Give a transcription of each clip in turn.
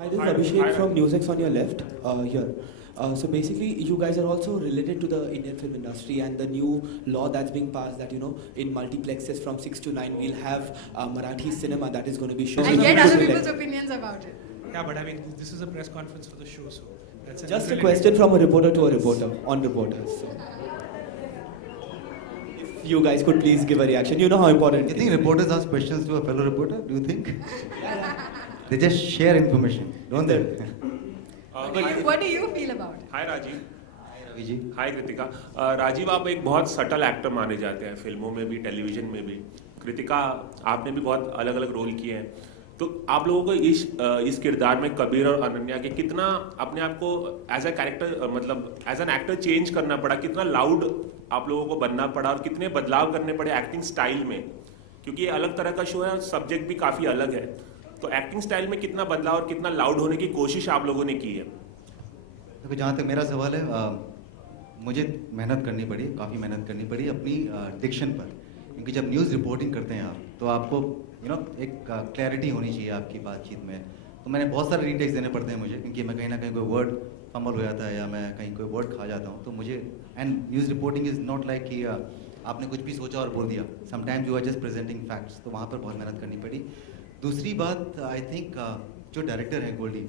Hi, this is Abhishek from NewsX on your left, here. So basically, you guys are also related to the Indian film industry and the new law that's being passed that, in multiplexes from 6 to 9, we'll have Marathi cinema that is going to be shown. I get other people's opinions about it. Yeah, but I mean, this is a press conference for the show, so that's Just a question from a reporter to a reporter, on reporters. So. If you guys could please give a reaction. You know how important You it think is. reporters ask questions to a fellow reporter? Do you think? They just share information, don't they? What do you feel about it? Hi Rajiv. Hi, Ravi ji. हाय कृतिका। राजीव, आप एक बहुत subtle actor माने जाते हैं, फिल्मों में भी, television में भी। कृतिका, आपने भी बहुत अलग अलग रोल किए हैं, तो आप लोगों को इस किरदार में कबीर और अनन्या के कितना अपने आप को एज अ कैरेक्टर, मतलब एज एन एक्टर चेंज करना पड़ा, कितना लाउड आप लोगों को बनना पड़ा और कितने बदलाव करने पड़े एक्टिंग स्टाइल में, क्योंकि ये अलग तरह का शो है और सब्जेक्ट भी काफ़ी अलग है, तो एक्टिंग स्टाइल में कितना बदलाव और कितना लाउड होने की कोशिश आप लोगों ने की है? देखो, जहाँ तक मेरा सवाल है, मुझे मेहनत करनी पड़ी, काफ़ी मेहनत करनी पड़ी अपनी डिक्शन पर, क्योंकि जब न्यूज़ रिपोर्टिंग करते हैं आप, तो आपको एक क्लैरिटी होनी चाहिए आपकी बातचीत में। तो मैंने बहुत सारे रीटेक्स देने पड़ते हैं मुझे, क्योंकि मैं कहीं ना कहीं कोई वर्ड फंबल हो जाता है या मैं कहीं कोई वर्ड खा जाता हूँ, तो मुझे, and news reporting is not like कि आपने कुछ भी सोचा और बोल दिया, sometimes you are just presenting facts, तो वहाँ पर बहुत मेहनत करनी पड़ी। दूसरी बात, आई थिंक जो डायरेक्टर है गोल्डी,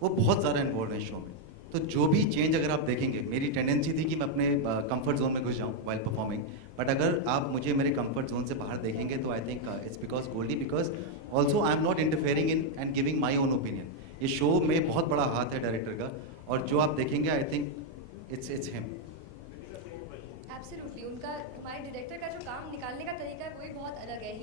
वो बहुत ज़्यादा इन्वॉल्व है शो में, तो जो भी चेंज अगर आप देखेंगे, मेरी टेंडेंसी थी कि मैं अपने कंफर्ट जोन में घुस जाऊँ वाइल परफॉर्मिंग, बट अगर आप मुझे मेरे कंफर्ट जोन से बाहर देखेंगे तो I think it's because Goldie, because also I am not interfering in and giving my own opinion. ये शो में बहुत बड़ा हाथ है डायरेक्टर का, और जो आप देखेंगे आई थिंक इट्स हिम। एब्सोल्युटली, उनका, हमारे डायरेक्टर का जो काम निकालने का तरीका है वो ही बहुत अलग है।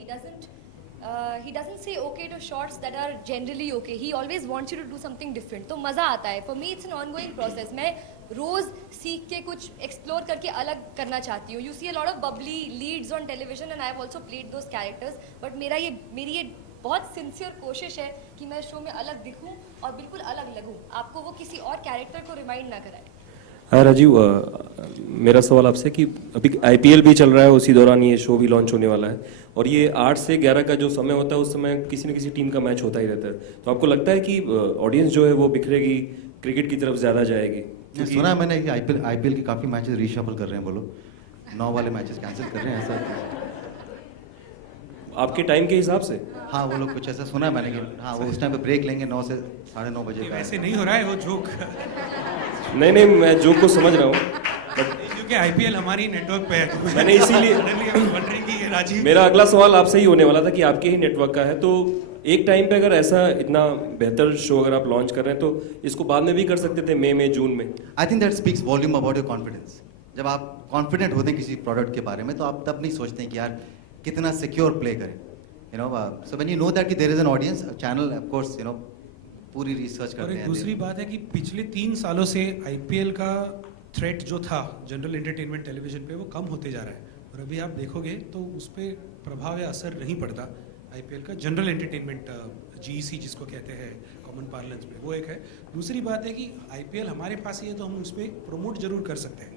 he doesn't say okay to shots that are generally okay. He always wants you to do something different. तो मज़ा आता है. For me it's an ongoing process. मैं रोज़ सीख के कुछ एक्सप्लोर करके अलग करना चाहती हूँ. You see a lot of bubbly leads on television and I have also played those characters. But मेरी ये बहुत सिंसियर कोशिश है कि मैं शो में अलग दिखूँ और बिल्कुल अलग लगूँ. आपको वो किसी और कैरेक्टर को रिमाइंड ना कराए. हाँ राजीव, मेरा सवाल आपसे कि अभी आईपीएल भी चल रहा है, उसी दौरान ये शो भी लॉन्च होने वाला है, और ये 8 से 11 का जो समय होता है उस समय किसी न किसी टीम का मैच होता ही रहता है, तो आपको लगता है कि ऑडियंस जो है वो बिखरेगी, क्रिकेट की तरफ ज़्यादा जाएगी? सुना है मैंने कि आईपीएल के काफ़ी मैचेस रीशफल कर रहे हैं, बोलो 9 वाले मैचेस कैंसिल कर रहे हैं, ऐसा आपके टाइम के हिसाब से? हाँ, वो लोग कुछ ऐसा सुना है मैंने कि हाँ, वो उस टाइम पे ब्रेक लेंगे 9 से 9:30 बजे का। वैसे नहीं हो रहा है वो जोक। नहीं, मैं जोक को समझ रहा हूँ, क्योंकि आईपीएल हमारी नेटवर्क पे है, मैंने इसीलिए राजीव, मेरा अगला सवाल आपसे ही होने वाला था कि आपके ही नेटवर्क का है, तो एक टाइम पे अगर ऐसा इतना बेहतर शो अगर आप लॉन्च कर रहे हैं तो इसको बाद में भी कर सकते थे, मई में, जून में। I think that speaks volume about your confidence. जब आप कॉन्फिडेंट होते हैं किसी प्रोडक्ट के बारे में, तो आप तब नहीं सोचते हैं कि यार कितना सिक्योर प्ले करें, so when you know that कि there is an audience, channel of course पूरी रिसर्च करते हैं। दूसरी बात है कि पिछले 3 सालों से आईपीएल का थ्रेट जो था जनरल एंटरटेनमेंट टेलीविजन पे, वो कम होते जा रहा है, और अभी आप देखोगे तो उस पर प्रभाव या असर नहीं पड़ता आईपीएल का। जनरल एंटरटेनमेंट जीईसी जिसको कहते हैं कॉमन पार्लेंस में, वो एक है। दूसरी बात है कि आईपीएल हमारे पास ही है तो हम उस पर प्रमोट जरूर कर सकते हैं,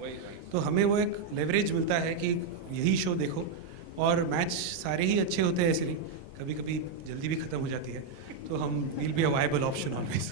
तो हमें वो एक लेवरेज मिलता है कि यही शो देखो, और मैच सारे ही अच्छे होते हैं, ऐसे नहीं, कभी कभी जल्दी भी ख़त्म हो जाती है, तो हम will be a viable option always.